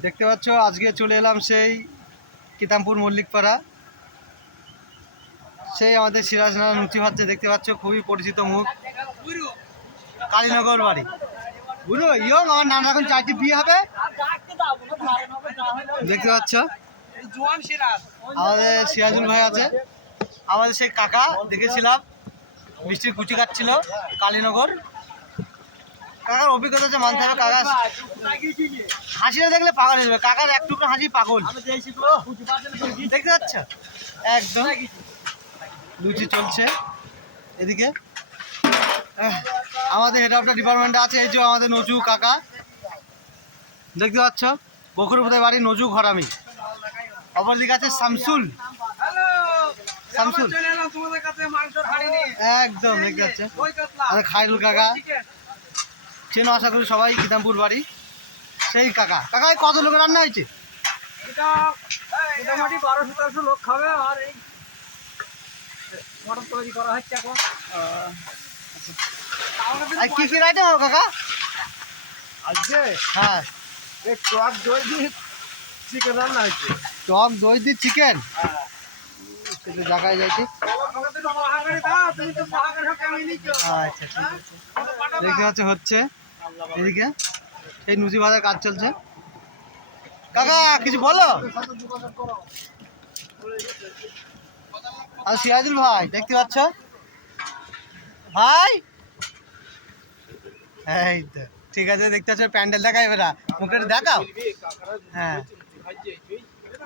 দেখতে পাচ্ছ আজকে চলে এলাম সেই কিতামপুর মল্লিকপাড়া। সেই আমাদের সিরাজ নানা লুচি ভাজছে, দেখতে পাচ্ছ খুবই পরিচিত মুখ, কালীনগর বাড়ি। বুঝলো ইয়ং আমার নানা এখন চারটি বিয়ে হবে, দেখতে পাচ্ছ আমাদের সিরাজুল ভাই আছে, আমাদের সেই কাকা দেখেছিলাম মিষ্টির কুচি কাটছিল কালীনগর। কাকার অভিজ্ঞতা আছে, মানতে হবে। কাকা হাসিটা দেখলে পাগল হয়ে যাবে, কাকার এক টুকরো হাসি পাগল, দেখতে পাচ্ছ একদম। লুচি চলছে এদিকে। আমাদের হেড অফ দ্য ডিপার্টমেন্টে আছে এই যে আমাদের নজু কাকা, দেখতে পাচ্ছ বকুরপুরের বাড়ি নজু ঘরামি। অপরদিকে আছে শামসুল, শামসুল একদম দেখতে পাচ্ছ। আমাদের খায়রুল কাকা চেনো আশা করি সবাই, কিতামপুর বাড়ি সেই কাকা। কাকা কত লোকের রান্না হয়েছে? এটা মোটামুটি 1200-1300 লোক খাবে। আর এই মটন তৈরি করা হচ্ছে এখন। কি কি আইটেম হবে কাকা আজকে? হ্যাঁ, এই টক দই দিয়ে চিকেন রান্না হয়েছে। টক দই দিয়ে চিকেন, সেটা জায়গায় যাইছি। আচ্ছা ঠিক আছে, দেখতে পাচ্ছ হচ্ছে এদিকে এই নুচি ভাজার কাজ চলছে। কাকা কিছু বলো। আর সিরাজুল ভাই দেখতে পাচ্ছ ভাই, এই তো ঠিক আছে, দেখতে পাচ্ছ প্যান্ডেল দেখাই এবার মুখটা দেখাও। হ্যাঁ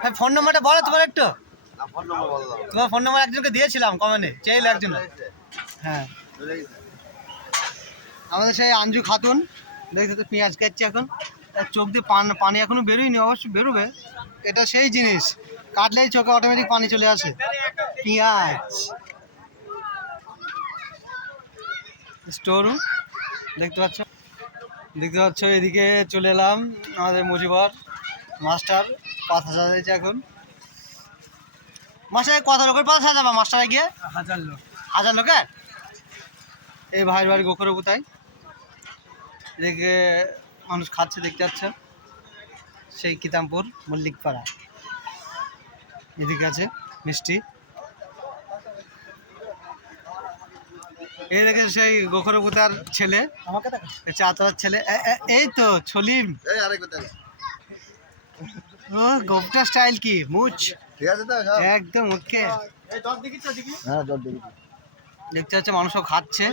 হ্যাঁ, ফোন নম্বরটা বলো তোমার একটু। তোমার ফোন নম্বর একজনকে দিয়েছিলাম কমেন্টে, চেইল একজন। হ্যাঁ আমাদের সেই আঞ্জু খাতুন, দেখতে তো পেঁয়াজ কাটছে এখন, তার চোখ দিয়ে পানি এখনো বেরোয়নি, অবশ্যই বেরোবে। এটা সেই জিনিস কাটলেই চোখে অটোমেটিক পানি চলে আসে। পেঁয়াজ স্টোর রুম দেখতে পাচ্ছ, দেখতে পাচ্ছ। এদিকে চলে এলাম আমাদের মুজিবর মাস্টার পাতা সাজাইছে এখন। মাস্টার কত লোকের পাতা সাজাবা মাস্টারে গিয়ে? 1000 লোক। 1000 লোকের? এই ভাইয়ের বাড়ি গোখরে কোথায়, এদিকে মানুষ খাচ্ছে দেখতে পাচ্ছেন, সেই কিতামপুর মল্লিকপাড়া। এদিকে আছে মিষ্টি, এই দেখে সেই গোখরে কোথার ছেলে, চাচার ছেলে, এই তো ছলিম। ও গোপটা স্টাইল কি মুচ, ঠিক আছে তো একদম ওকে। এই 10 দেখি তো দেখি। দেখতে পাচ্ছে মানুষও খাচ্ছে।